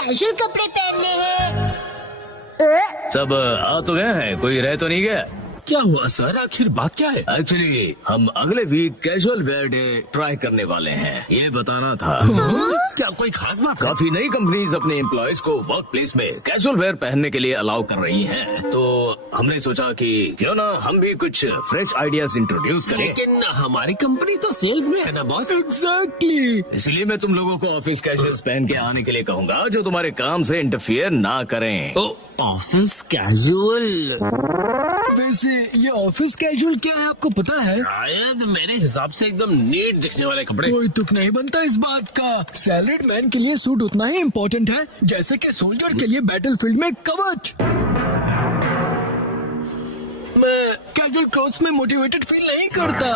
Casual कपड़े पहनने हैं। सब आ तो गए हैं, कोई रह तो नहीं गया? क्या हुआ सर, आखिर बात क्या है? एक्चुअली हम अगले week casual wear day try करने वाले हैं, ये बताना था। क्या कोई खास बात है? काफी नई कंपनीज अपने एम्प्लॉयज को वर्क प्लेस में कैजुअल वेयर पहनने के लिए अलाउ कर रही हैं, तो हमने सोचा कि क्यों ना हम भी कुछ फ्रेश आइडियाज इंट्रोड्यूस करें। लेकिन हमारी कंपनी तो सेल्स में है ना बॉस। एग्जैक्टली, इसलिए मैं तुम लोगों को ऑफिस कैजुअल्स पहन के आने के लिए कहूँगा जो तुम्हारे काम से इंटरफियर ना करें। Office casual? वैसे ये ऑफिस कैजुअल क्या है आपको पता है? शायद मेरे हिसाब से एकदम नीट दिखने वाले कपड़े। कोई तुक नहीं बनता इस बात का। सैलरीड मैन के लिए सूट उतना ही इम्पोर्टेंट है जैसे कि सोल्जर के लिए बैटलफील्ड में कवच। मैं कैजुअल क्लोथ्स में मोटिवेटेड फील नहीं करता।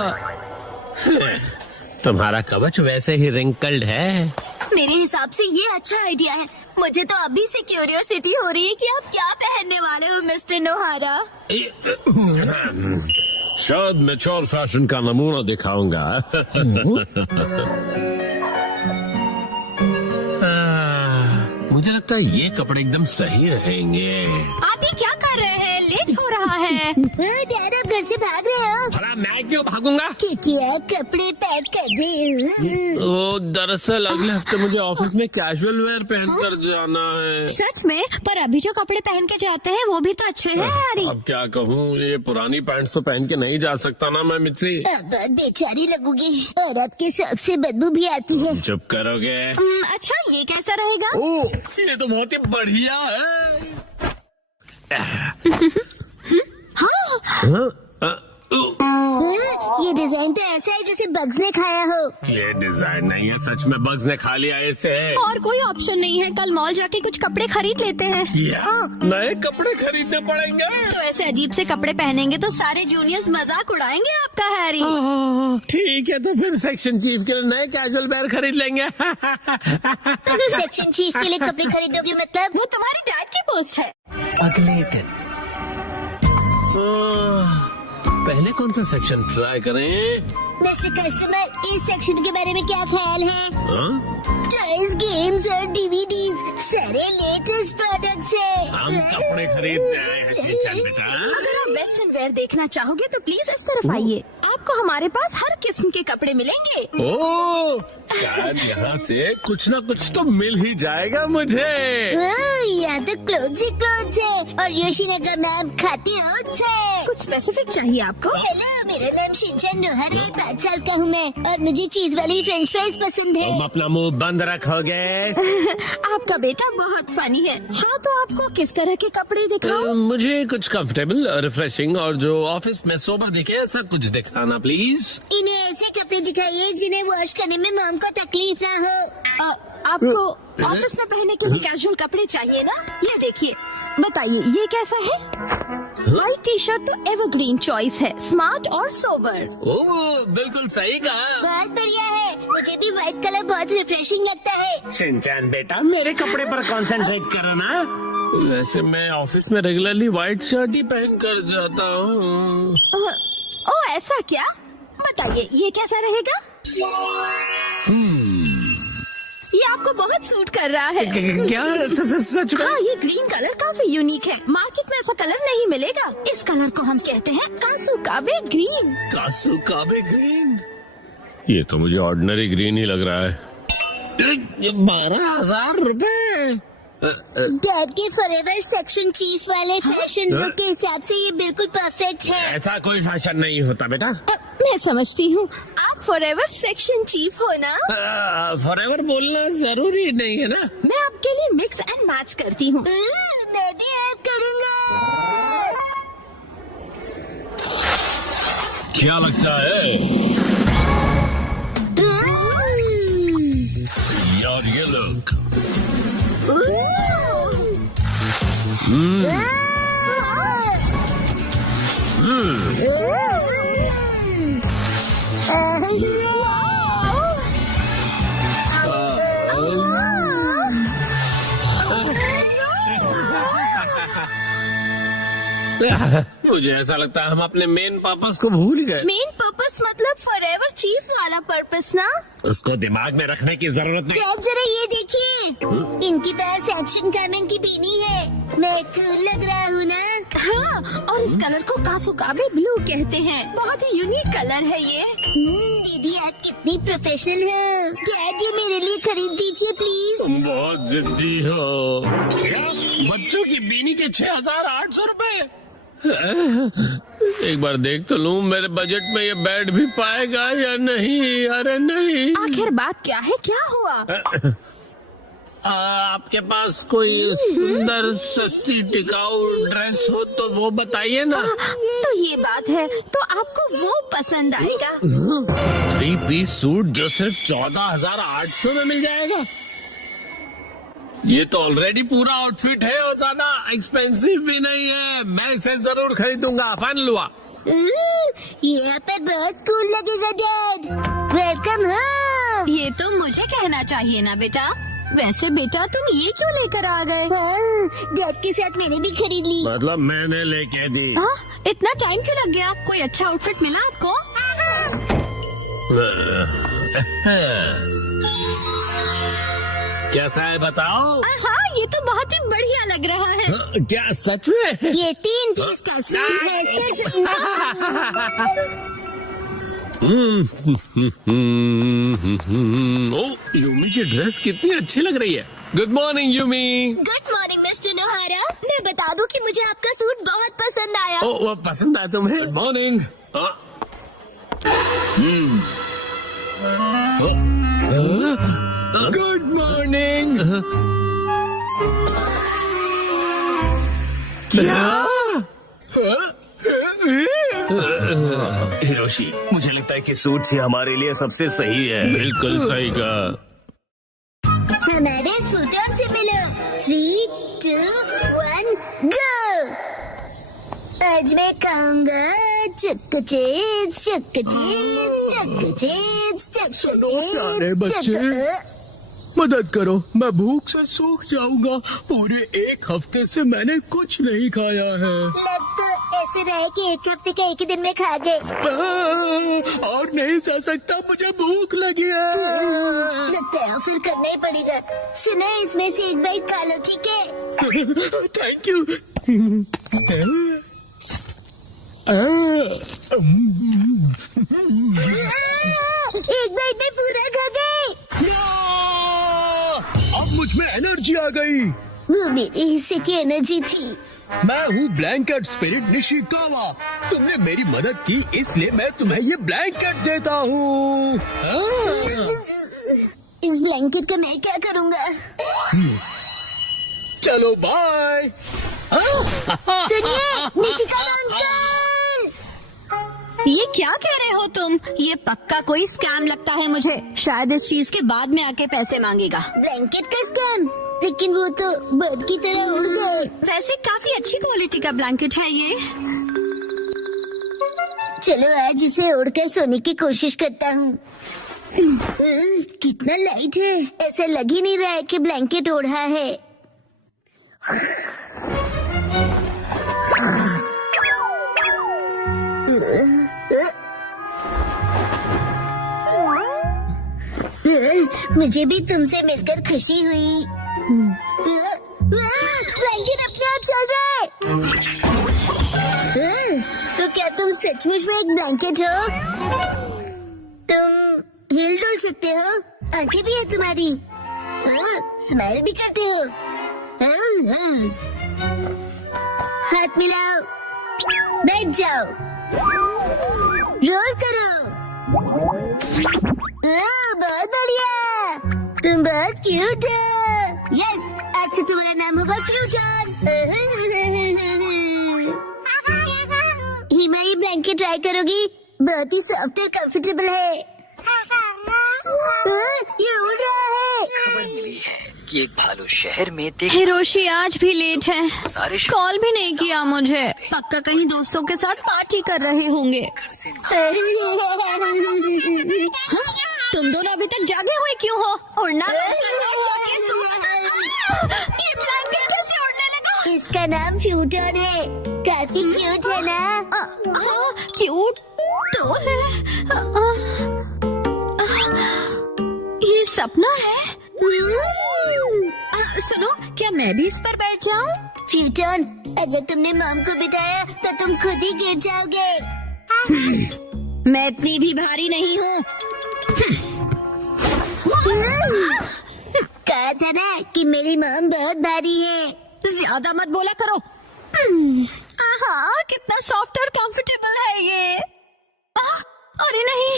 तुम्हारा कवच वैसे ही रिंकल्ड है। मेरे हिसाब से ये अच्छा आइडिया है। मुझे तो अभी से क्यूरियोसिटी हो रही है कि आप क्या पहनने वाले हो मिस्टर नोहारा। शायद मैच्योर फैशन का नमूना दिखाऊंगा। मुझे लगता है ये कपड़े एकदम सही रहेंगे। आप ये क्या कर रहे हैं? लेट हो रहा है। डैड आप घर से भाग रहे हो? भला मैं क्यों भागूंगा? क्योंकि आप कपड़े पैक कर रहे हो। दरअसल अगले हफ्ते मुझे ऑफिस में कैजुअल वेयर पहनकर जाना है। सच में? पर अभी जो कपड़े पहन के जाते हैं वो भी तो अच्छे हैं यारी। अब क्या कहूँ, ये पुरानी पैंट्स तो पहन के नहीं जा सकता ना मैं मिर्ची। अब बहुत बेचारी लगूंगी और आपके शौक से बदबू भी आती है। चुप करोगे? अच्छा ये कैसा रहेगा? ओह, ये तो बहुत ही बढ़िया है। ये डिजाइन तो ऐसा है जैसे बग्स ने खाया हो। ये डिजाइन नहीं है, सच में बग्स ने खा लिया इसे। और कोई ऑप्शन नहीं है, कल मॉल जाके कुछ कपड़े खरीद लेते हैं। क्या नए कपड़े खरीदने पड़ेंगे? तो ऐसे अजीब से कपड़े पहनेंगे तो सारे जूनियर्स मजाक उड़ाएंगे आपका हैरी। ठीक है, तो फिर सेक्शन चीफ के लिए नए कैजुअल वेयर खरीद लेंगे। सेक्शन चीफ के लिए कपड़े खरीदोगे मतलब? वो तुम्हारी डैड की पोस्ट है। अगले दिन पहले कौन सा सेक्शन ट्राई करें? मिस्टर कस्टमर, इस सेक्शन के बारे में क्या ख्याल है? हाँ? टॉयज, गेम्स और डीवीडीज, सारे लेटेस्ट प्रोडक्ट्स है। हम कपड़े खरीदते आए हैं शीचन बेटा। अगर आप वेस्टर्न वेयर देखना चाहोगे तो प्लीज इस तरफ आइए। आपको हमारे पास हर किस्म के कपड़े मिलेंगे। ओह, शायद यहाँ से कुछ ना कुछ तो मिल ही जाएगा मुझे। यहाँ तो क्लोथ्स ही क्लोथ्स है और योशिना का नाम खाते ओट्स है। कुछ स्पेसिफिक चाहिए आपको? हेलो, मेरा नाम शिनचैन नोहारा है, 5 साल का हूँ मैं और मुझे चीज वाली फ्रेंच फ्राइज पसंद है। तुम अपना मुंह बंद रखोगे? आपका बेटा बहुत फनी है। हाँ, तो आपको किस तरह के कपड़े दिखाऊं? मुझे कुछ कंफर्टेबल, रिफ्रेशिंग और जो ऑफिस में सोबर दिखे ऐसा कुछ दिखाना प्लीज। इन्हें ऐसे कपड़े दिखाइए जिन्हें वॉश करने में मॉम को तकलीफ ना हो। आपको ऑफिस में पहनने के लिए कैजुअल कपड़े चाहिए ना? ये देखिए, बताइए ये कैसा है? व्हाइट टी शर्ट तो एवरग्रीन चॉइस है, स्मार्ट और सोबर। ओह, बिल्कुल सही कहा। बहुत बढ़िया है, मुझे भी व्हाइट कलर बहुत रिफ्रेशिंग लगता है। शिनचैन बेटा, मेरे कपड़े पर कंसंट्रेट करो ना। वैसे मैं ऑफिस में रेगुलरली व्हाइट शर्ट ही पहन कर जाता हूँ। ओह, ऐसा क्या? बताइए ये कैसा रहेगा? ये आपको बहुत सूट कर रहा है। क्या सच में? हाँ, ये ग्रीन कलर काफी यूनिक है, मार्केट में ऐसा कलर नहीं मिलेगा। इस कलर को हम कहते हैं कासुकाबे ग्रीन। कासुकाबे ग्रीन? ये तो मुझे ऑर्डिनरी ग्रीन ही लग रहा है। 12,000 रुपए? डैड के फॉरएवर सेक्शन चीफ वाले फैशन लुक के हिसाब से ये बिल्कुल परफेक्ट है। ऐसा कोई फैशन नहीं होता बेटा। मैं समझती हूँ, आप फॉरएवर सेक्शन चीफ हो ना? फॉरएवर बोलना जरूरी नहीं है ना। मैं आपके लिए मिक्स एंड मैच करती हूँ। मैं भी हेल्प करूँगा। क्या लगता है यार ये लुक? मुझे ऐसा लगता है हम अपने मेन पर्पस को भूल गए। मेन पर्पस मतलब फॉरएवर चीफ वाला पर्पस ना? उसको दिमाग में रखने की जरूरत नहीं। आप जरा ये देखिए, इनके पास एक्शन कामेन की पीनी है। मैं कूल लग रहा हूँ ना? हाँ, और इस कलर को कासुकाबे ब्लू कहते हैं। बहुत ही यूनिक कलर है ये। दीदी आप कितनी प्रोफेशनल हो। डैड ये मेरे लिए खरीद दीजिए प्लीज। तुम बहुत जिद्दी हो। क्या? बच्चों की बीनी के 6,800 रुपए? एक बार देख तो लूं मेरे बजट में ये बैठ भी पाएगा या नहीं। अरे नहीं। आखिर बात क्या है, क्या हुआ? आपके पास कोई सुंदर सस्ती टिकाऊ ड्रेस हो तो वो बताइए ना। तो ये बात है, तो आपको वो पसंद आएगा। 3 पीस सूट जो सिर्फ 14,800 में मिल जाएगा। ये तो ऑलरेडी पूरा आउटफिट है और ज्यादा एक्सपेंसिव भी नहीं है। मैं इसे जरूर खरीदूंगा। फाइनल हुआ। यहाँ पर बहुत कूल लगेगा डैड। Welcome home. ये तो मुझे कहना चाहिए ना बेटा। वैसे बेटा तुम ये क्यों लेकर आ गए? डैड के साथ मैंने भी खरीद ली। मतलब मैंने लेके दी। हाँ, इतना टाइम क्यों लग गया? कोई अच्छा आउटफिट मिला आपको? कैसा है बताओ? हाँ, ये तो बहुत ही बढ़िया लग रहा है। क्या सच में? ये 3 पीस का सूट है सिर्फ। ओ, यूमी की ड्रेस कितनी अच्छी लग रही है। Good morning Yumi. Good morning mister नोहारा। मैं बता दूं कि मुझे आपका सूट बहुत पसंद आया। ओ, वो पसंद आया तुम्हें? Good morning. Good morning. Hiroshi, मुझे लगता है कि सूट ही हमारे लिए सबसे सही है। बिल्कुल सही कहा। हमारे सूटों से मिलो। 3, 2, 1 गो। आज मैं खाऊंगा चक्का चिप्स, चक्का चिप्स, चक्का चिप्स, चक्का प्यारे चिप्स, बच्चे। मदद करो, मैं भूख से सूख जाऊंगा। पूरे 1 हफ्ते से मैंने कुछ नहीं खाया है। लग तो ऐसे रहा है कि 1 हफ्ते का 1 दिन में खा गए। और नहीं सह सकता, मुझे भूख लगी है। लगता है फिर करना ही पड़ेगा। सुनो इसमें से एक बाइट खा लो, ठीक है? Thank you. एक बाइट में पूरा खा गए। अब मुझ में एनर्जी आ गई। वो मेरे हिस्से की एनर्जी थी। मैं हूँ ब्लैंकेट स्पिरिट निशिकावा। तुमने मेरी मदद की, इसलिए मैं तुम्हें ये ब्लैंकेट देता हूँ। इस ब्लैंकेट का मैं क्या करूँगा? चलो बाय। सुनिए निशिकावा अंकल। ये क्या कह रहे हो तुम? ये पक्का कोई स्कैम लगता है मुझे। शायद इस चीज के बाद में आके पैसे मांगेगा। ब्लैंकेट का स्कैम? लेकिन वो तो बर्ड की तरह उड़ गए। वैसे काफी अच्छी क्वालिटी का ब्लैंकेट है ये। चलो आज इसे उड़कर सोने की कोशिश करता हूँ। कितना लाइट है। ऐसा लग ही नहीं रहा है कि ब्लैंकेट ओढ़ा है। मुझे भी तुमसे मिलकर खुशी हुई। ब्लैंकेट अपने आप चल रहा है। तो क्या तुम सचमुच में एक ब्लैंकेट हो? तुम हिल डुल सकते हो, आंखें भी है तुम्हारी, स्माइल भी करते हो। हाथ मिलाओ, बैठ जाओ, रोल करो। बहुत बढ़िया, तुम बहुत क्यूट हो। यस, आज से तुम्हारा नाम होगा फ्यूचर। हिमा ये ब्लैंकेट ट्राई करोगी? बहुत ही सॉफ्ट और कंफर्टेबल है। ये उड़ रहा है। खबर मिली है कि एक भालू शहर में हिरोशी आज भी लेट है। सारे कॉल भी नहीं किया मुझे। पक्का कहीं दोस्तों के साथ पार्टी कर रहे होंगे। घर से तुम दोनों अभी तक जागे हुए क्यों हो? उड़ना ये ब्लैंकेट कैसे उड़ने लगा? इस इसका नाम फ्यूटन है। काफी क्यूट है ना? हाँ क्यूट तो है। ये सपना है। सुनो, क्या मैं भी इस पर बैठ जाऊं? फ्यूटन, अगर तुमने मॉम को बिठाया तो तुम खुद ही गिर जाओगे। मैं इतनी भी भारी नहीं हूँ। कहा था ना कि मेरी मॉम बहुत भारी है। ज्यादा मत बोला करो। हाँ, कितना सॉफ्ट और कंफर्टेबल है ये। अरे नहीं,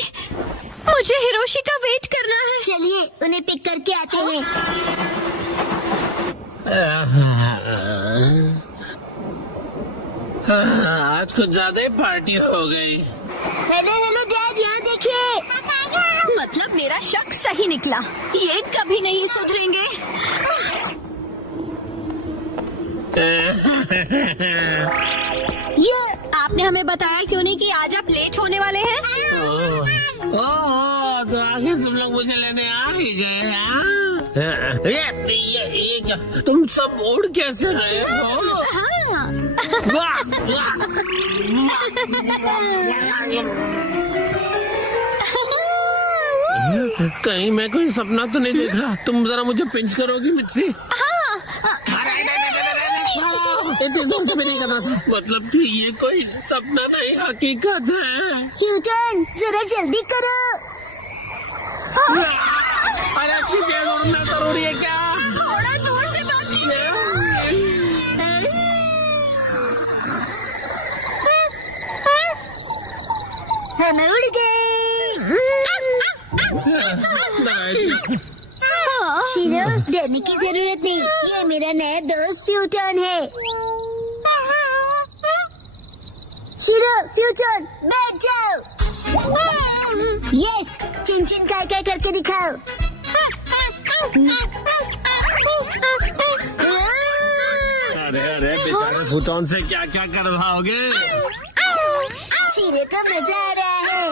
मुझे हिरोशी का वेट करना है। चलिए उन्हें पिक करके आते हैं। आज कुछ ज्यादा ही पार्टी हो गई। हेलो हेलो डैड, यहाँ देखिए। मतलब मेरा शक सही निकला। ये कभी नहीं सुधरेंगे। ये आपने हमें बताया क्यों नहीं कि आज आप लेट होने वाले हैं? ओह, तो आखिर तुम लोग मुझे लेने आ ही गए हैं। ये क्या, तुम सब उड़ कैसे रहे हो? हाँ। वाह, वाह। कहीं मैं कोई सपना तो नहीं देख रहा? तुम जरा मुझे पिंच करोगी मिर्ची? इतनी जोर से भी नहीं करना था। मतलब कि ये कोई सपना नहीं, हकीकत है। फ्यूटन, जरा जल्दी करो। अरे तुझे उड़ना जरूरी है क्या? थोड़ा दूर से बात हम उड़ गए। शिरो, डरने की जरूरत नहीं। ये मेरा नया दोस्त फ्यूटन है। शिरो, फ्यूटन, बैठ जाओ। यस, चिन चिन काय काय करके दिखाओ। अरे अरे बेचारे फुटोन से क्या क्या करवाओगे? शिरो को मजा आ रहा है।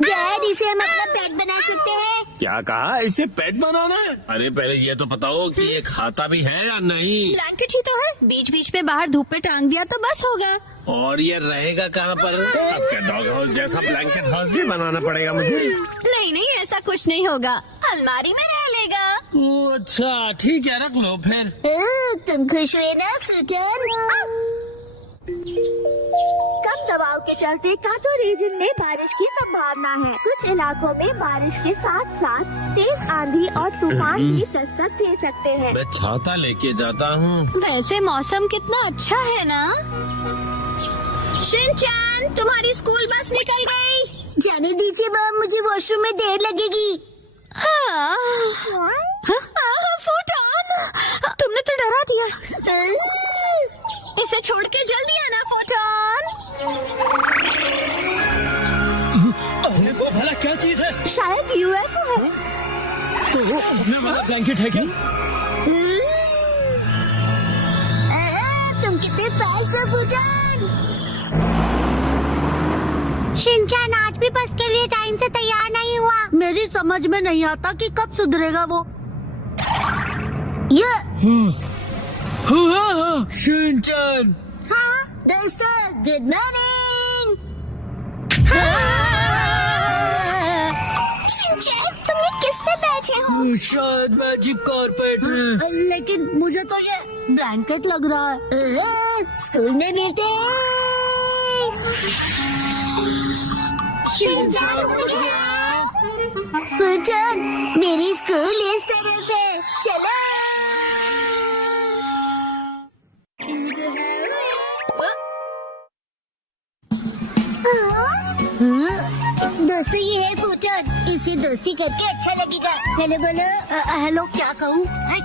डैड, इसे हम अपना पेट बना सकते हैं। क्या कहा? इसे पेट बनाना है? अरे पहले ये तो बताओ कि ये खाता भी है या नहीं? ब्लैंकेट ही तो है, बीच बीच में बाहर धूप पे टांग दिया तो बस होगा। और ये रहेगा कहाँ पर? सबके डॉग हाउस जैसा ब्लैंकेट हाउस भी बनाना पड़ेगा मुझे। नहीं नहीं, ऐसा कुछ नहीं होगा, अलमारी में रह लेगा। ओह, अच्छा ठीक है, रख लो फिर। तुम खुश हुए ना फ्यूटन? कम दबाव के चलते कांटो रीजन में बारिश की संभावना है। कुछ इलाकों में बारिश के साथ साथ तेज आंधी और तूफान भी दस्तक दे सकते हैं। मैं छाता लेके जाता हूँ। वैसे मौसम कितना अच्छा है ना। शिनचैन, तुम्हारी स्कूल बस निकल गई। जाने दीजिए मॉम, मुझे वॉशरूम में देर लगेगी। हाँ। फुटोन, तुमने तो डरा दिया। इसे छोड़ के जल्दी आना फुटोन। अरे वो भला क्या चीज है? शायद यूएफओ है। हमारा ब्लैंकेट है क्या? तुम कितने फास्ट हो फुटोन। शिनचैन आज भी बस के लिए टाइम से तैयार नहीं हुआ। मेरी समझ में नहीं आता कि कब सुधरेगा वो। शिनचैन, हाँ दोस्तों, गुड मॉर्निंग। शिनचैन, तुम ये किस पे बैठे हो? शायद मैजिक कारपेट है। लेकिन मुझे तो ये ब्लैंकेट लग रहा है। स्कूल में मिलते हैं। फुटोन, मेरी स्कूल इस तरफ है, चलो। दोस्तों, ये है फुटोन, इसे दोस्ती करके अच्छा लगेगा। हेलो बोलो। हेलो, क्या कहूँ?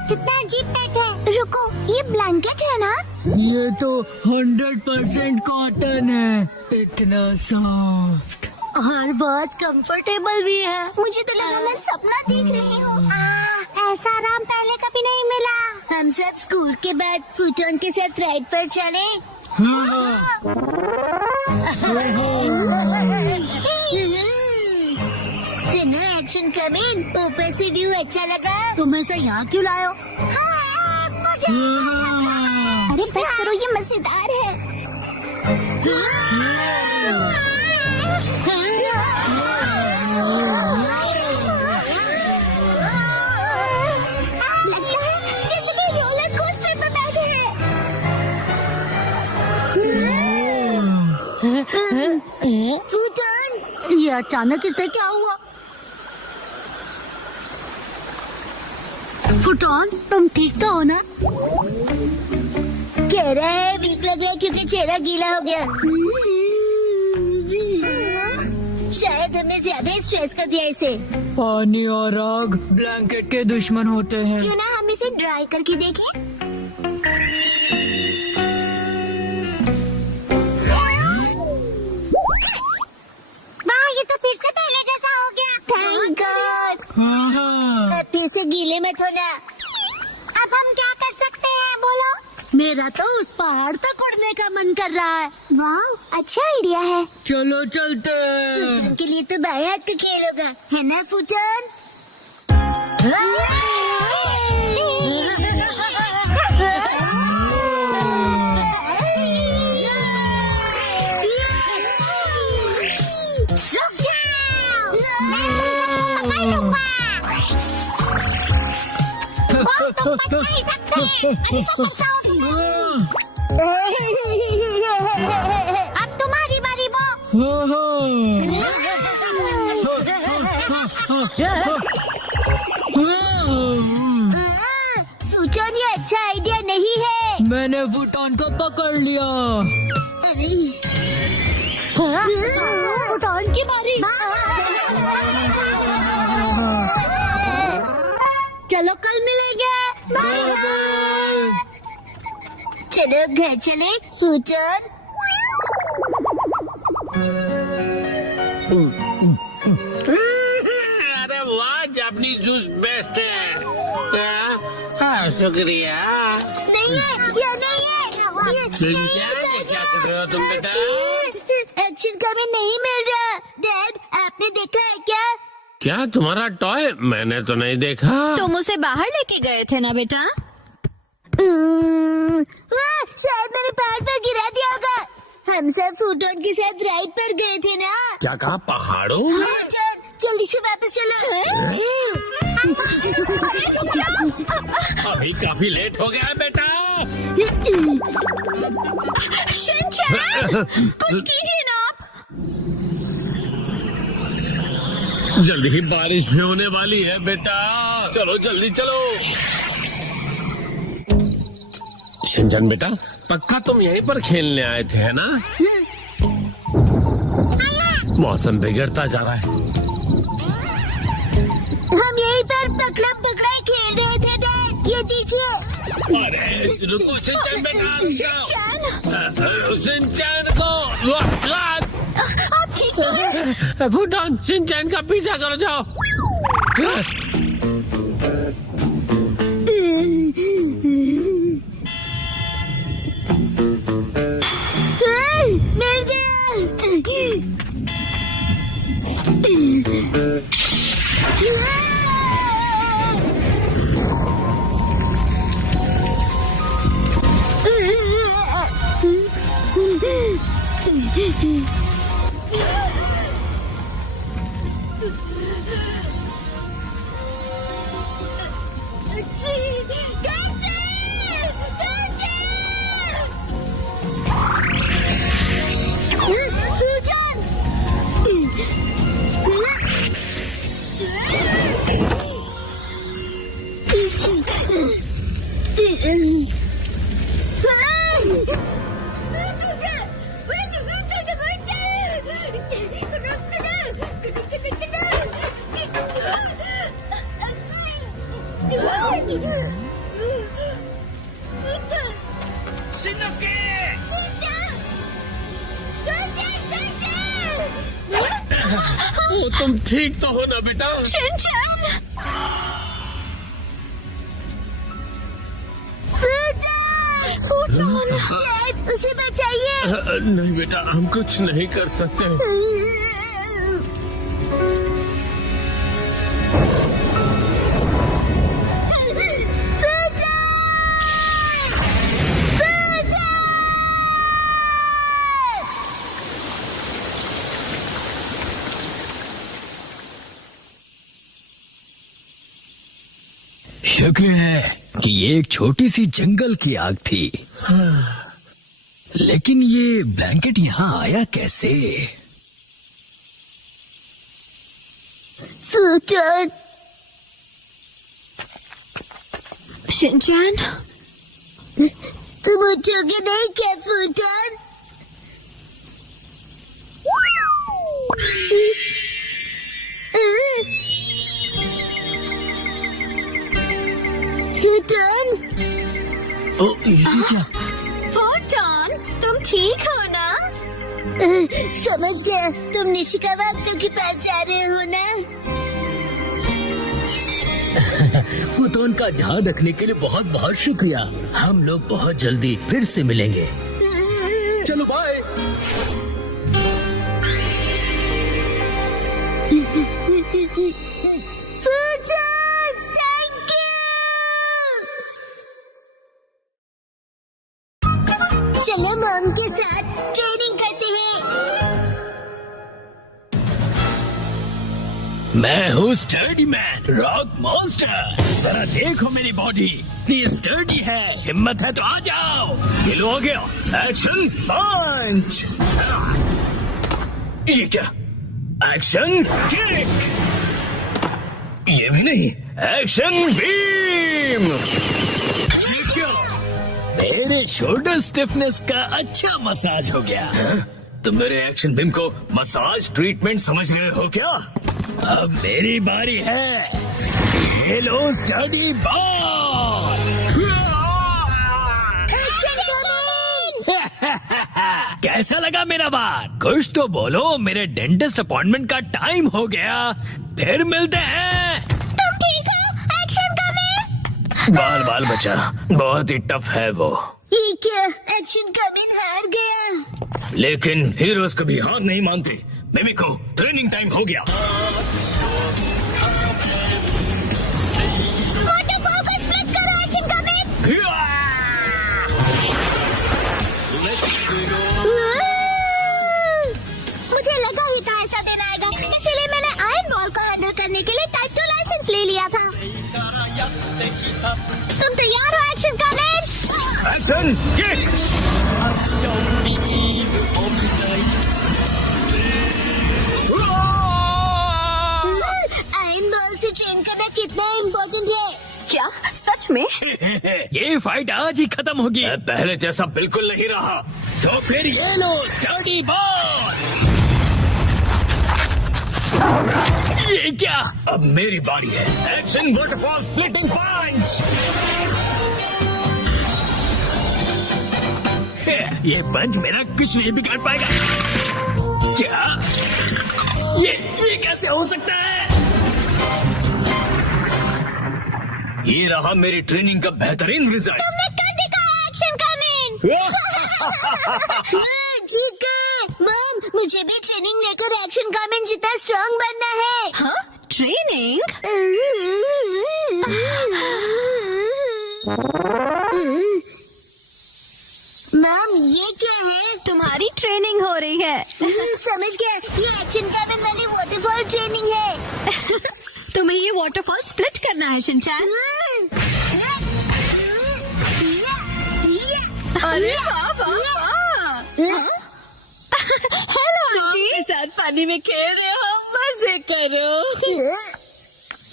कितना अजीब पेट है। रुको, ये ब्लैंकेट है ना? ये तो 100% कॉटन है, इतना सॉफ्ट और बहुत कंफर्टेबल भी है। मुझे तो लगा मैं सपना देख रही हूँ। ऐसा आराम पहले कभी नहीं मिला। हम सब स्कूल के बाद फुटोन के साथ राइड पर चले। सुनो, एक्शन कमिंग। ऊपर से व्यू अच्छा लगा। तुम ऐसा यहाँ क्यों लाए हो? अरे बस करो, ये मजेदार है। लगता है जैसे कोई रोलर कोस्टर पर बैठे हैं। फूटन, ये अचानक इसे क्या हुआ? फुटॉन, तुम ठीक तो हो ना? कह रहा है वीक लग रहा है क्योंकि चेहरा गीला हो गया। शायद हमने ज्यादा स्ट्रेस कर दिया इसे। पानी और आग ब्लैंकेट के दुश्मन होते हैं। क्यों ना हम इसे ड्राई करके देखें? वाह, ये तो फिर से पहले जैसा हो गया। Thank God. अब फिर से गीले मत होना। अब हम क्या कर सकते हैं, बोलो? मेरा तो उस पहाड़ तक उड़ने का मन कर रहा है। वाह, अच्छा आइडिया है। चलो चलते हैं। फूटन के लिए तो बाएं हाथ का खेल होगा, है ना फूटन? रुक जाओ, मैं तुमको पकड़ लूंगा। तुम बच नहीं सकते। अब तुम्हारी बारी, बो। फूटन, ये अच्छा आइडिया नहीं है। मैंने फुटॉन को पकड़ लिया। फूटन की बारी। चलो कल मिलेंगे। चलो घर चले फूटन। अरे वाह, जापानी जूस बेस्ट है। हाँ, शुक्रिया। नहीं है, ये नहीं है। ये क्या कर रहे हो तुम बेटा? एक्शन कभी नहीं मिल रहा। डैड, आपने देखा है क्या? क्या तुम्हारा टॉय? मैंने तो नहीं देखा। तुम उसे बाहर लेके गए थे ना बेटा? शायद मैंने पहाड़ पर गिरा दिया होगा। हम सब फूटन के साथ राइड पर गए थे ना। क्या कहा, पहाड़ों में? फूटन, जल्दी से वापस चलो। अभी काफी लेट हो गया है बेटा। शिनचैन, कुछ कीजिए ना आप। जल्दी ही बारिश भी होने वाली है बेटा। चलो जल्दी चलो। शिनचैन बेटा, पक्का तुम यहीं पर खेलने आए थे, है ना? मौसम बिगड़ता जा रहा है। हम यहीं पर पकड़म पकड़ाई खेल रहे थे डैड। ये दीजिए। अरे रुको शिनचैन बेटा, शिनचैन को आप ठीक तो हैं? फुटॉन, शिनचैन का पीछा करो, जाओ। मिल गया। तुम ठीक तो हो ना बेटा? उसे बचाइए। नहीं बेटा, हम कुछ नहीं कर सकते। शुक्र है कि ये एक छोटी सी जंगल की आग थी। लेकिन ये ब्लैंकेट यहाँ आया कैसे? फूटन, शिनचैन, तुम उठोगे नहीं क्या फूटन? फूटन, ओ, ये क्या? फूटन, तुम ठीक हो ना? समझ गया, तुम निशिकावा अंकल के पास जा रहे हो ना? फूटन का ध्यान रखने के लिए बहुत बहुत शुक्रिया। हम लोग बहुत जल्दी फिर से मिलेंगे। चलो बाय। फूटन, थैंक यू। चलो मॉम के साथ ट्रेनिंग करते हैं। मैं हूँ स्टर्डी मैन, रॉक मॉन्स्टर। जरा देखो मेरी बॉडी इतनी स्टर्डी है। हिम्मत है तो आ जाओ। ये लो आ गया। एक्शन पंच। ये क्या? Action kick. ये भी नहीं। Action beam. ये क्या? मेरे शोल्डर स्टिफनेस का अच्छा मसाज हो गया। तुम मेरे एक्शन बीम को मसाज ट्रीटमेंट समझ रहे हो क्या? अब मेरी बारी है। ये लो स्टडी बॉल। कैसा लगा मेरा बात? कुछ तो बोलो। मेरे डेंटिस्ट अपॉइंटमेंट का टाइम हो गया। फिर मिलते हैं। तुम ठीक हो? Action coming. बाल बाल बचा, बहुत ही टफ है वो। ये क्या? एक्शन कमिंग हार गया। लेकिन हीरोज कभी हार नहीं मानते। मिमिको, ट्रेनिंग टाइम हो गया। फोकस स्प्लिट करो एक्शन कमिंग। मुझे लगा ही था ऐसा दिन आएगा, इसलिए मैंने आयरन बॉल को हैंडल करने के लिए टाइप 2 लाइसेंस ले लिया था। तुम तैयार हो action coming? Action kick. Iron ball से ट्रेन करना कितना इम्पोर्टेंट है? क्या सच में? ये फाइट आज ही खत्म होगी। पहले जैसा बिल्कुल नहीं रहा। तो फिर ये लो स्टडी बॉल। ये क्या? अब मेरी बारी है। एक्शन वाटरफॉल स्प्लिटिंग पंच। ये पंच मेरा कुछ नहीं बिगाड़ पाएगा। क्या? ये कैसे हो सकता है? ये रहा मेरी ट्रेनिंग का बेहतरीन रिजल्ट। तुमने कर दिखाया एक्शन कमिंग। ठीक है मॉम, मुझे भी ट्रेनिंग लेकर एक्शन कमिंग जितना स्ट्रांग बनना है। हाँ? ट्रेनिंग? मॉम ये क्या है? तुम्हारी ट्रेनिंग हो रही है। समझ गया, ये एक्शन कमिंग वाली वाटरफॉल ट्रेनिंग है। तुम्हें ये वाटरफॉल स्प्लिट करना है शिनचैन। अरे वाह वाह वाह। हेलो आंटी, साथ पानी में खेल रहे हो, मजे करो।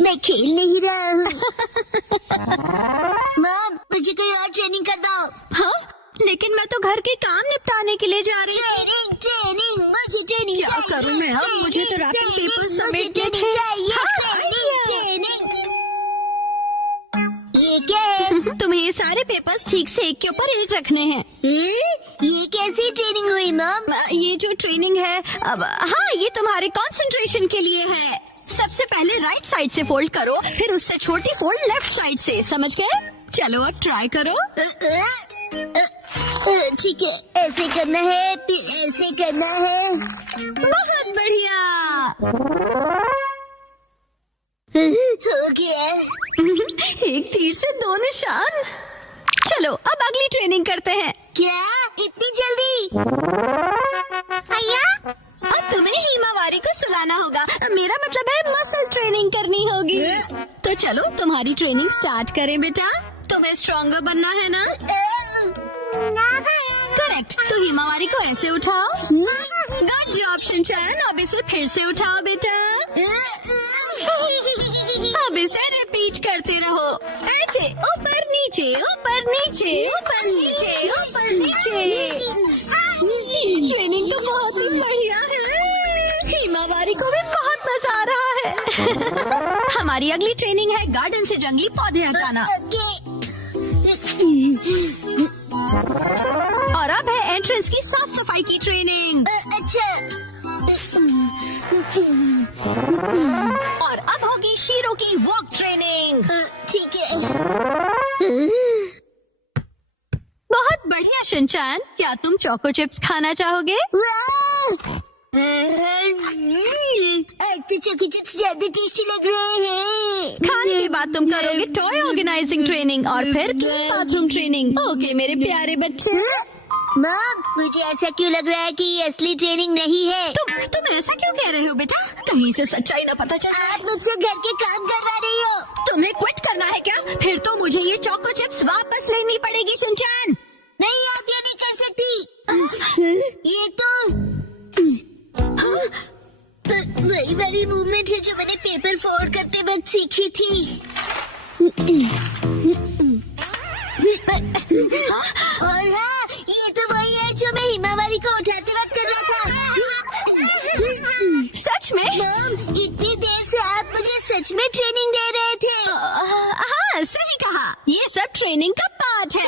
मैं खेल नहीं रहा हूँ। मॉम मुझे कोई और ट्रेनिंग कर दो। हाँ? लेकिन मैं तो घर के काम निपटाने के लिए जा रही हूँ। ट्रेनिंग ट्रेनिंग, मुझे ट्रेनिंग क्या करूँ मैं अब? मुझे तो रैपिंग पेपर समेटने थे। ये क्या है? तुम्हें ये सारे पेपर्स ठीक से एक के ऊपर एक रखने हैं। ये कैसी ट्रेनिंग हुई मॉम? ये जो ट्रेनिंग है अब, हाँ ये तुम्हारे कंसंट्रेशन के लिए है। सबसे पहले राइट साइड से फोल्ड करो, फिर उससे छोटी फोल्ड लेफ्ट साइड से। समझ गए? चलो अब ट्राई करो। ठीक है, ऐसे करना है, फिर ऐसे करना है। बहुत बढ़िया। हो गया। एक तीर से 2 निशान। चलो अब अगली ट्रेनिंग करते हैं। क्या इतनी जल्दी? भैया अब तुम्हें हिमावारी को सुलाना होगा। मेरा मतलब है मसल ट्रेनिंग करनी होगी। तो चलो तुम्हारी ट्रेनिंग स्टार्ट करें बेटा। तुम्हें स्ट्रॉन्गर बनना है ना? करेक्ट। तो हिमावारी को ऐसे उठाओ। Good job Shinchan. अब इसे फिर से उठाओ बेटा। अब इसे रिपीट करते रहो ऐसे, ऊपर नीचे ऊपर नीचे ऊपर नीचे ऊपर नीचे। ट्रेनिंग तो बहुत ही बढ़िया है। हिमावारी को भी बहुत मजा आ रहा है। हमारी अगली ट्रेनिंग है गार्डन से जंगली पौधे हटाना। और अब है एंट्रेंस की साफ सफाई की ट्रेनिंग। अच्छा। और अब होगी शीरो की वॉक ट्रेनिंग। ठीक है। बहुत बढ़िया शिनचैन। क्या तुम चोको चिप्स खाना चाहोगे? आज तो चोको चिप्स ज्यादा टेस्टी लग रहे हैं। खाने के बाद तुम करोगे टॉय ऑर्गेनाइजिंग ट्रेनिंग और फिर बाथरूम ट्रेनिंग। ओके मेरे प्यारे बच्चे। मॉम, मुझे ऐसा क्यों लग रहा है कि ये असली ट्रेनिंग नहीं है? तुम ऐसा क्यों कह रहे हो बेटा? कहीं से सच्चाई ना पता चले। आप मुझसे घर के काम करवा रही हो। तुम्हें क्विट करना है क्या? फिर तो मुझे ये चोको चिप्स वापस लेनी पड़ेगी शिनचैन। नहीं, आप ये नहीं कर सकती। ये तो वही वाली मूवमेंट है जो मैंने पेपर फोल्ड करते वक्त सीखी थी। और हाँ, ये तो वही है जो मैं हिमावारी को उठाते वक्त कर रहा था। सच में? मॉम, इतनी देर से आप मुझे सच में ट्रेनिंग दे रहे थे। हाँ सही कहा। ये सब ट्रेनिंग का पार्ट है।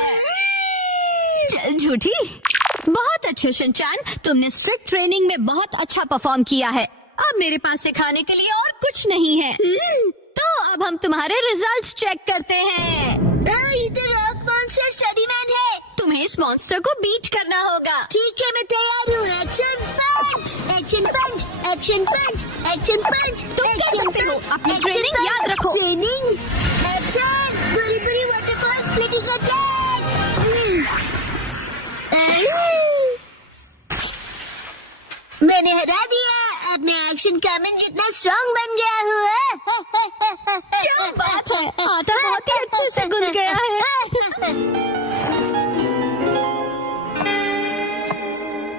चल झूठी। बहुत अच्छे शिनचैन, तुमने स्ट्रिक्ट ट्रेनिंग में बहुत अच्छा परफॉर्म किया है। अब मेरे पास सिखाने के लिए और कुछ नहीं है। तो अब हम तुम्हारे रिजल्ट्स चेक करते हैं। ये तो रॉक मॉन्स्टर स्टडी मैन है। तुम्हें इस मॉन्स्टर को बीट करना होगा। ठीक है, मैं तैयार हूँ। एक्शन पंच, एक्शन पंच, एक्शन पंच, एक्शन पंच। तुम कर सकते हो। अपनी ट्रेनिंग याद रखो। Training action. पूरी पूरी वाटरफॉल स्प्लिटिंग अटैक। मैंने हरा दिया। अब मैं एक्शन कामन जितना स्ट्रांग बन गया हूँ। क्या बात है, आटा बहुत ही अच्छे से गुंद गया है।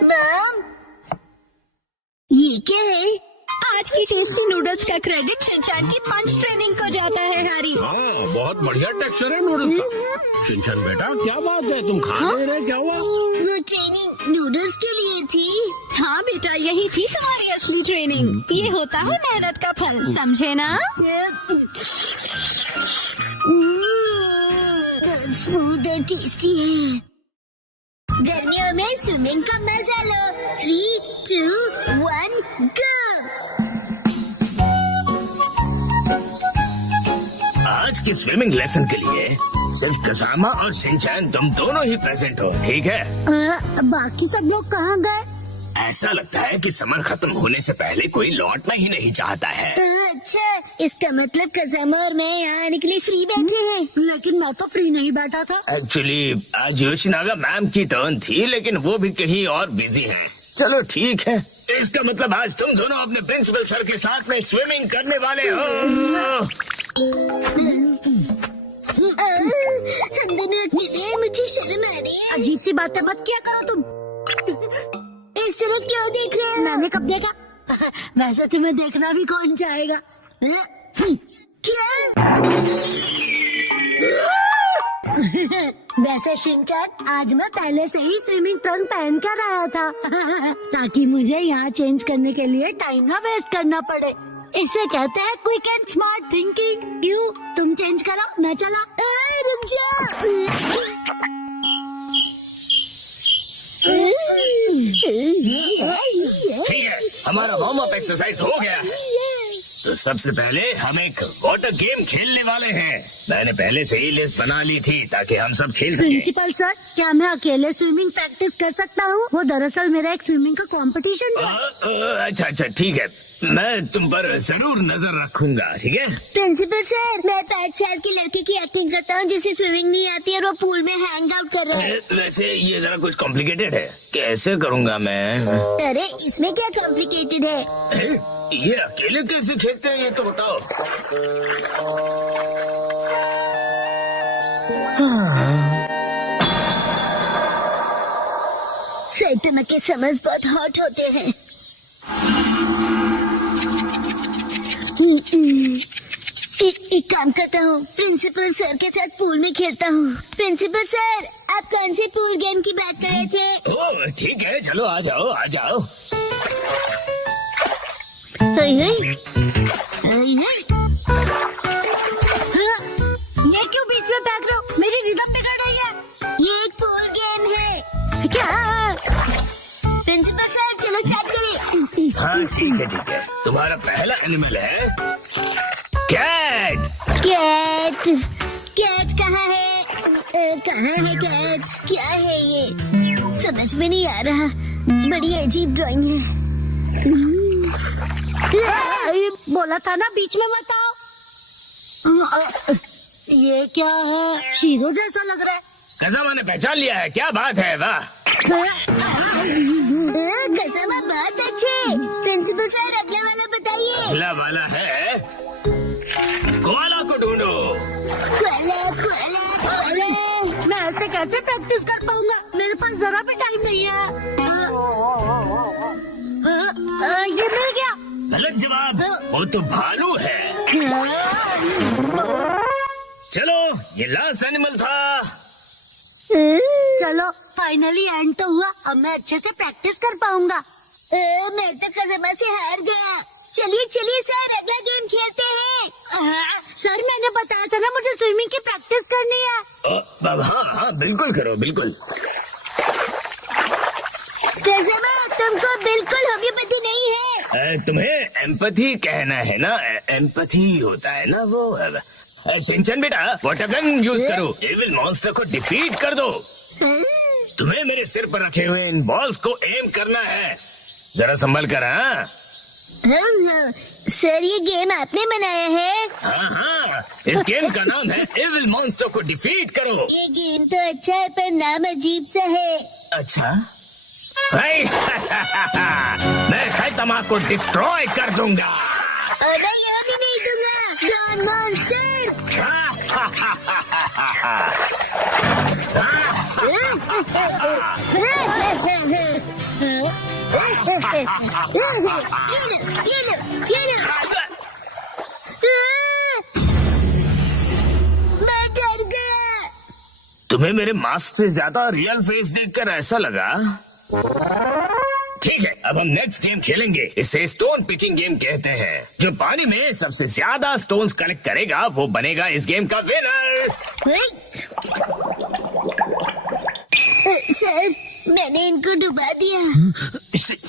मॉम, ये क्या है? आज की टेस्टी नूडल्स का क्रेडिट शिनचैन की पंच ट्रेनिंग को जाता है हैरी। हाँ, बहुत बढ़िया टेक्सचर है नूडल्स का। शिनचैन बेटा, क्या बात है, तुम खा नहीं रहे? क्या हुआ? वो ट्रेनिंग नूडल्स के लिए थी। हाँ बेटा, यही थी तुम्हारी असली ट्रेनिंग। ये होता है मेहनत का फल, समझे ना? स्मूथ और टेस्टी है। गर्मियों में स्विमिंग का मजा लो। 3, 2, 1 गो। आज की स्विमिंग लेसन के लिए सिर्फ कसामा और शिनचैन तुम दोनों ही प्रेजेंट हो, ठीक है? बाकी सब लोग कहाँ गए? ऐसा लगता है कि समर खत्म होने से पहले कोई लौटना ही नहीं चाहता है। अच्छा, इसका मतलब कसामा और मैं यहाँ आने के लिए फ्री बैठे हैं। लेकिन मैं तो फ्री नहीं बैठा था। एक्चुअली आज योशिनागा मैम की टर्न थी, लेकिन वो भी कहीं और बिजी हैं। चलो ठीक है, इसका मतलब आज तुम दोनों अपने प्रिंसिपल सर के साथ में स्विमिंग करने वाले हो। हम दोनों अकेले, मुझे शर्म आ रही है। अजीब सी बातें मत किया करो तुम। इस तरफ क्यों देख रहे हो? मैंने कब देखा? वैसे तुम्हें देखना भी कौन चाहेगा? क्या? वैसे शिनचैन, आज मैं पहले से ही स्विमिंग ट्रंक पहन कर आया था ताकि मुझे यहाँ चेंज करने के लिए टाइम ना वेस्ट करना पड़े। इसे कहते हैं क्विक एंड स्मार्ट थिंकिंग। क्यों? तुम चेंज करो, मैं चला। रुक जा। ठीक है, हमारा वार्म अप एक्सरसाइज हो गया है। तो सबसे पहले हम एक वाटर गेम खेलने वाले हैं। मैंने पहले से ही लिस्ट बना ली थी ताकि हम सब खेल सकें। प्रिंसिपल सर, क्या मैं अकेले स्विमिंग प्रैक्टिस कर सकता हूँ? वो दरअसल मेरा एक स्विमिंग का कंपटीशन था। अच्छा ठीक है, मैं तुम पर जरूर नजर रखूंगा, ठीक है? प्रिंसिपल सर, मैं 5 साल की लड़की की एक्टिंग करता हूँ जिसे स्विमिंग नहीं आती और वो पूल में हैंग आउट कर रहा है। वैसे ये जरा कुछ कॉम्प्लिकेटेड है, कैसे करूँगा मैं? अरे इसमें क्या कॉम्प्लिकेटेड है? ये अकेले कैसे खेलते हैं ये तो बताओ। सैतमा के समझ बहुत हॉट होते हैं। एक काम करता हूँ, प्रिंसिपल सर के साथ पूल में खेलता हूँ। प्रिंसिपल सर, आप कौन से पूल गेम की बात कर रहे थे? ओह ठीक है, चलो आ जाओ आ जाओ। ये क्यों बीच में भाग रहे हो? मेरी रिदम बिगड़ रही है। ये एक पूल गेम है। क्या? प्रिंसिपल सर, चलो स्टार्ट करें। हाँ ठीक है। तुम्हारा पहला एनिमल है कैट। कैट? कैट कहाँ है? कहाँ है कैट? क्या है ये? समझ में नहीं आ रहा। बड़ी अजीब ड्राइंग है। बोला था ना बीच में मत आओ। ये क्या है? शीरो जैसा लग रहा है। कसम ने पहचान लिया है, क्या बात है? वाह, कसम बहुत अच्छे। प्रिंसिपल सर, अगला वाला बताइए। अगला वाला है कोआला को ढूंढो। कोआला। मैं ऐसे कैसे प्रैक्टिस कर पाऊंगा? मेरे पास जरा भी टाइम नहीं है। ये मिल गया। गलत जवाब, वो तो भालू है। चलो, ये लास्ट एनिमल था। चलो, फाइनली एंड तो हुआ। अब मैं अच्छे से प्रैक्टिस कर पाऊंगा। मैं तो कसम से हार गया। चलिए सर, अगला गेम खेलते हैं। सर, मैंने बताया था ना मुझे स्विमिंग की प्रैक्टिस करनी है। हाँ बिल्कुल करो, बिल्कुल। तुमको बिल्कुल होम्योपैथी नहीं है। तुम्हें एम्पैथी कहना है ना? एम्पैथी होता है ना वो। सिंचन बेटा, वाटर गन यूज करो, एविल मॉन्स्टर को डिफीट कर दो। तुम्हें मेरे सिर पर रखे हुए इन बॉल्स को एम करना है। जरा संभल कर। हाँ सर, ये गेम आपने बनाया है? हाँ, इस गेम का नाम है एविल मॉन्स्टर को डिफीट करो। ये गेम तो अच्छा है पर नाम अजीब सा है। अच्छा मैं साइतामा को डिस्ट्रॉय कर दूंगा। अरे यह भी नहीं दूंगा। Don monster. मैं डर गया। तुम्हें मेरे मास्क से ज्यादा रियल फेस देखकर ऐसा लगा? ठीक है, अब हम नेक्स्ट गेम खेलेंगे। इसे स्टोन पिकिंग गेम कहते हैं। जो पानी में सबसे ज्यादा स्टोन्स कलेक्ट करेगा वो बनेगा इस गेम का विनर। सर, मैंने इनको डुबा दिया।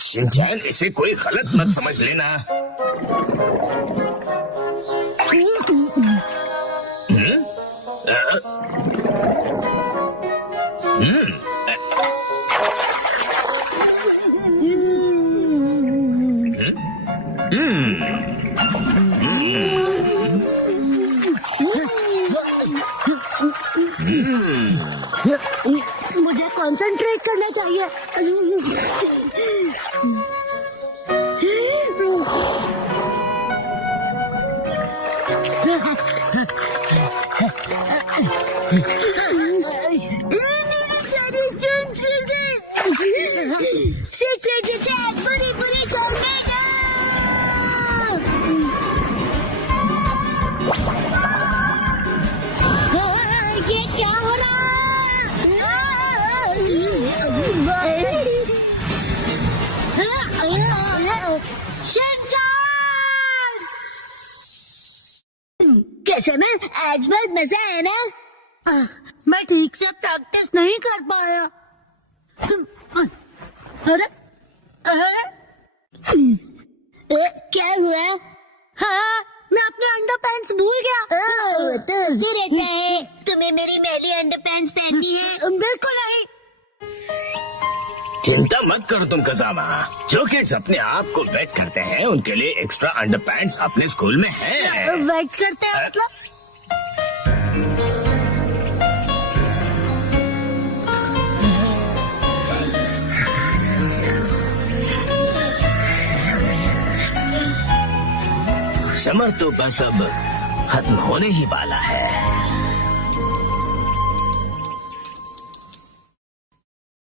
शिनचैन, इसे कोई गलत मत समझ लेना। मुझे कंसंट्रेट करना चाहिए। सीक्रेट अटैक, पूरी टोर्नेडो। ये क्या हो रहा है? शिनचैन! कसम है, आज बहुत मजा आया ना? मैं ठीक से प्रैक्टिस नहीं कर पाया। अरे क्या हुआ? हाँ, मैं अपने अंडरपैंट्स भूल गया। तो हंसते रहता है। तुम्हें मेरी मैली अंडरपैंट्स पहननी है? बिल्कुल नहीं। चिंता मत करो तुम कजामा। जो किड्स अपने आप को वेट करते हैं उनके लिए एक्स्ट्रा अंडरपैंट्स अपने स्कूल में हैं। वेट करते हैं मतलब? समर तो बस अब खत्म होने ही वाला है।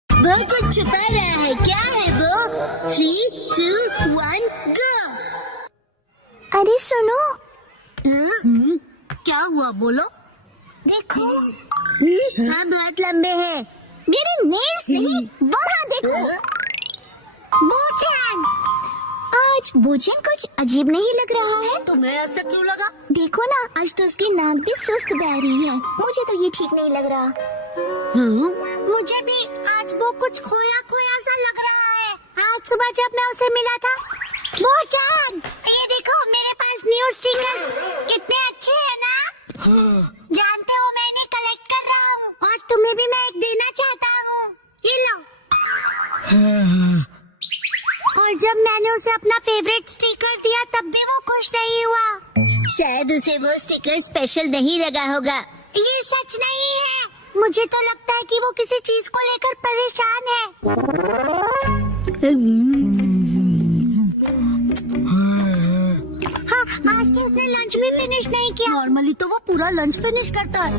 वो कुछ छुपा रहा है। क्या है वो? 3, 2, 1 गो। अरे सुनो। क्या हुआ बोलो? देखो। हाँ बहुत लंबे हैं। मेरे नेल्स नहीं, वहाँ देखो। बोचन, आज बोचन कुछ अजीब नहीं लग रहा है। तुम्हें ऐसा क्यों लगा? देखो ना, आज तो उसकी नाक भी सुस्त बह रही है। मुझे तो ये ठीक नहीं लग रहा। मुझे भी आज वो कुछ खोया खोया सा लग रहा है। आज सुबह जब मैं उसे मिला था। बोचन, ये देखो मेरे पास न्यू स्टिकर्स कितने अच्छे हैं ना। जानते हो मैं इन्हें कलेक्ट कर रहा हूँ और तुम्हें भी मैं एक देना चाहता हूँ। ये लो। और जब मैंने उसे अपना फेवरेट स्टिकर दिया तब भी वो खुश नहीं हुआ। शायद उसे वो स्टिकर स्पेशल नहीं लगा होगा। ये सच नहीं है। मुझे तो लगता है कि वो किसी चीज को लेकर परेशान है। हाँ, आज तो उसने लंच भी फिनिश नहीं किया। नॉर्मली तो वो पूरा लंच फिनिश करता है।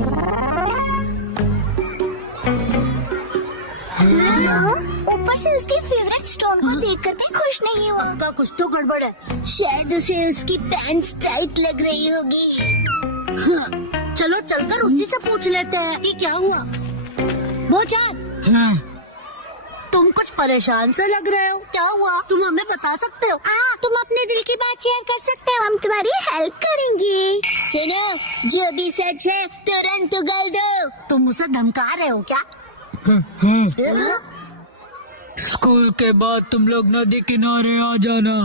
ऊपर से उसके फेवरेट स्टोन को देखकर भी खुश नहीं हुआ। का कुछ तो गड़बड़ है। शायद उसे उसकी पैंट्स टाइट लग रही होगी। हाँ, चलो चलकर उसी से पूछ लेते हैं कि क्या हुआ। बोचन, तुम कुछ परेशान से लग रहे हो। क्या हुआ? तुम हमें बता सकते हो? तुम अपने दिल की बात शेयर कर सकते हो। हम तुम्हारी हेल्प करेंगे। सुनो, जो भी सच है तुरंत उगल दो। तुम उसे धमका रहे हो क्या? स्कूल के बाद तुम लोग नदी किनारे आ जाना।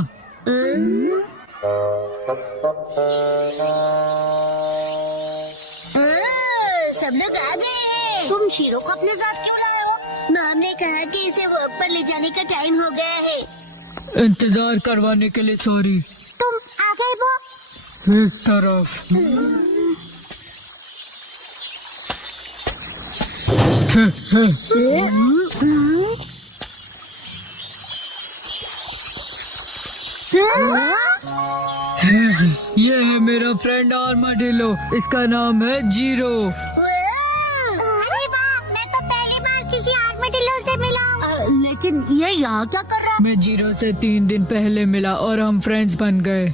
सब लोग आ गए हैं। तुम शीरो को अपने साथ क्यों लाए हो? मैम ने कहा कि इसे वॉक पर ले जाने का टाइम हो गया है। इंतजार करवाने के लिए सॉरी। तुम आ गए वो? इस तरफ। ये है मेरा फ्रेंड आर्माडिलो। इसका नाम है जीरो। अरे वाह, मैं तो पहली बार किसी आर्माडिलो से मिला हूँ। लेकिन ये यहाँ क्या कर रहा है? मैं जीरो से 3 दिन पहले मिला और हम फ्रेंड्स बन गए।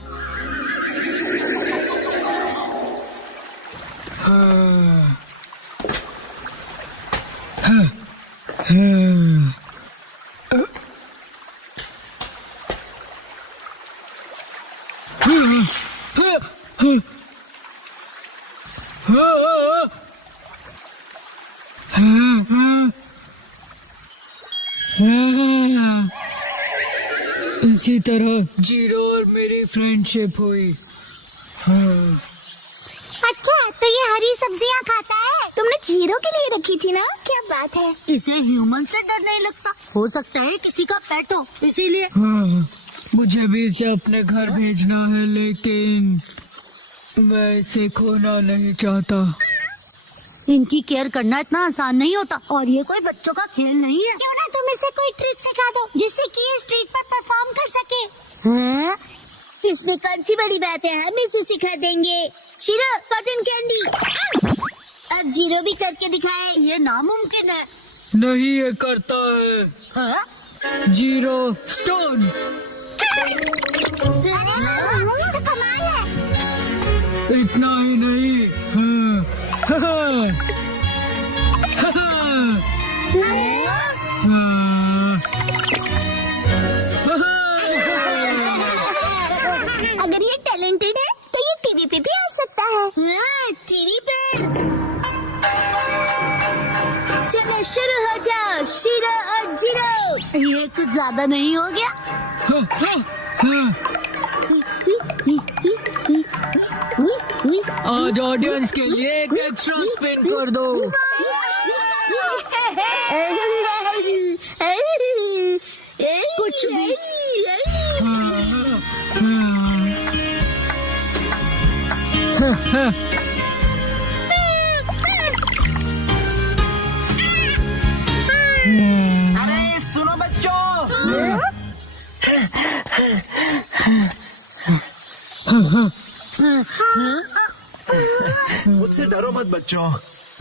इसी तरह जीरो और मेरी फ्रेंडशिप हुई। अच्छा, तो ये हरी सब्जियाँ खाता है? तुमने जीरो के लिए रखी थी ना? क्या बात है। इसे ह्यूमन से डर नहीं लगता। हो सकता है किसी का पेट हो, इसीलिए। हाँ, मुझे भी इसे अपने घर भेजना है, लेकिन मैं इसे खोना नहीं चाहता। इनकी केयर करना इतना आसान नहीं होता और ये कोई बच्चों का खेल नहीं है। क्यों ना तुम इसे कोई ट्रिक सिखा दो जिससे कि ये स्ट्रीट पर परफॉर्म कर सके। हाँ? इसमें कौन सी बड़ी बात है, हम इसे सिखा देंगे। Shero, cotton candy. अब जीरो भी करके दिखाए। ये नामुमकिन है। नहीं, ये करता है। हाँ? Zero stone. तो कमाल है। इतना ही नहीं। हाँ। हाँ। अगर ये टैलेंटेड है तो ये टीवी पे भी आ सकता है। टीवी पे। चलो शुरू हो जाओ, शीरो और जीरो। ये कुछ ज्यादा नहीं हो गया? आज ऑडियंस के लिए एक एक्स्ट्रा स्पिन कर दो। कुछ भी। अरे सुनो बच्चों, मुझसे डरो मत बच्चों,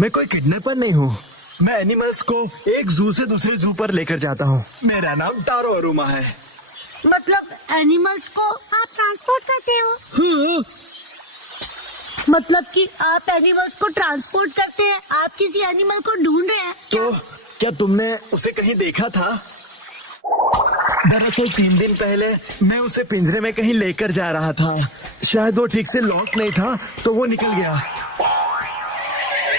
मैं कोई किडनैपर नहीं हूँ। मैं एनिमल्स को एक जू से दूसरे जू पर लेकर जाता हूँ। मेरा नाम टारो अरुमा है। मतलब एनिमल्स को आप ट्रांसपोर्ट करते हो? मतलब कि आप एनिमल्स को ट्रांसपोर्ट करते हैं? आप किसी एनिमल को ढूंढ रहे हैं? तो क्या तुमने उसे कहीं देखा था? दरअसल 3 दिन पहले मैं उसे पिंजरे में कहीं लेकर जा रहा था। शायद वो ठीक से लॉक नहीं था तो वो निकल गया।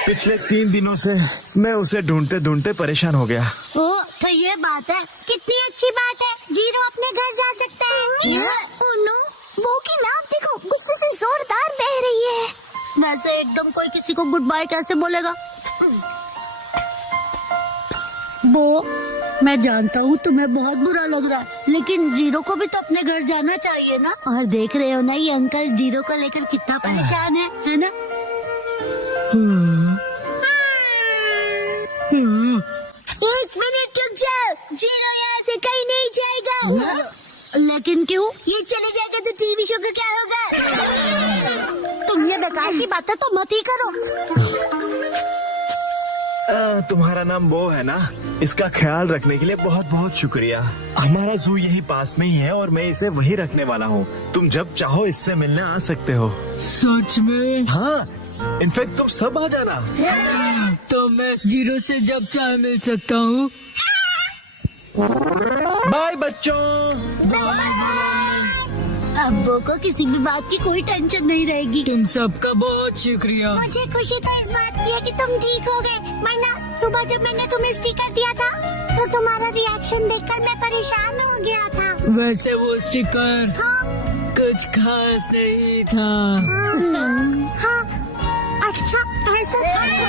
पिछले 3 दिनों से मैं उसे ढूंढते ढूंढते परेशान हो गया। ओ, तो ये बात है। कितनी अच्छी बात है, जीरो अपने घर जा सकता है। ओह नो, वो की नाक देखो, गुस्से से जोरदार बह रही है। वैसे एकदम कोई किसी को गुड बाय कैसे बोलेगा? वो मैं जानता हूँ तुम्हें बहुत बुरा लग रहा है, लेकिन जीरो को भी तो अपने घर जाना चाहिए ना। और देख रहे हो ना ये अंकल जीरो को लेकर कितना परेशान है ना? एक मिनट रुक जाओ, जीरो यहाँ से कहीं नहीं जाएगा। लेकिन क्यों? ये चले जाएगा तो टीवी शो का क्या होगा? तुम ये बेकार की बातें तो मत ही करो। तुम्हारा नाम वो है ना? इसका ख्याल रखने के लिए बहुत बहुत शुक्रिया। हमारा जू यही पास में ही है और मैं इसे वही रखने वाला हूँ। तुम जब चाहो इससे मिलने आ सकते हो। सच में? हाँ, इनफैक्ट तुम सब आ जाना। तो मैं जीरो से जब चाहे मिल सकता हूँ। बाय बच्चों। अब वो को किसी भी बात की कोई टेंशन नहीं रहेगी। तुम सबका बहुत शुक्रिया। मुझे खुशी तो इस बात की है कि तुम ठीक हो गए, वरना सुबह जब मैंने तुम्हें स्टिकर दिया था तो तुम्हारा रिएक्शन देखकर मैं परेशान हो गया था। वैसे वो स्टिकर कुछ खास नहीं था। हाँ, अच्छा ऐसा था।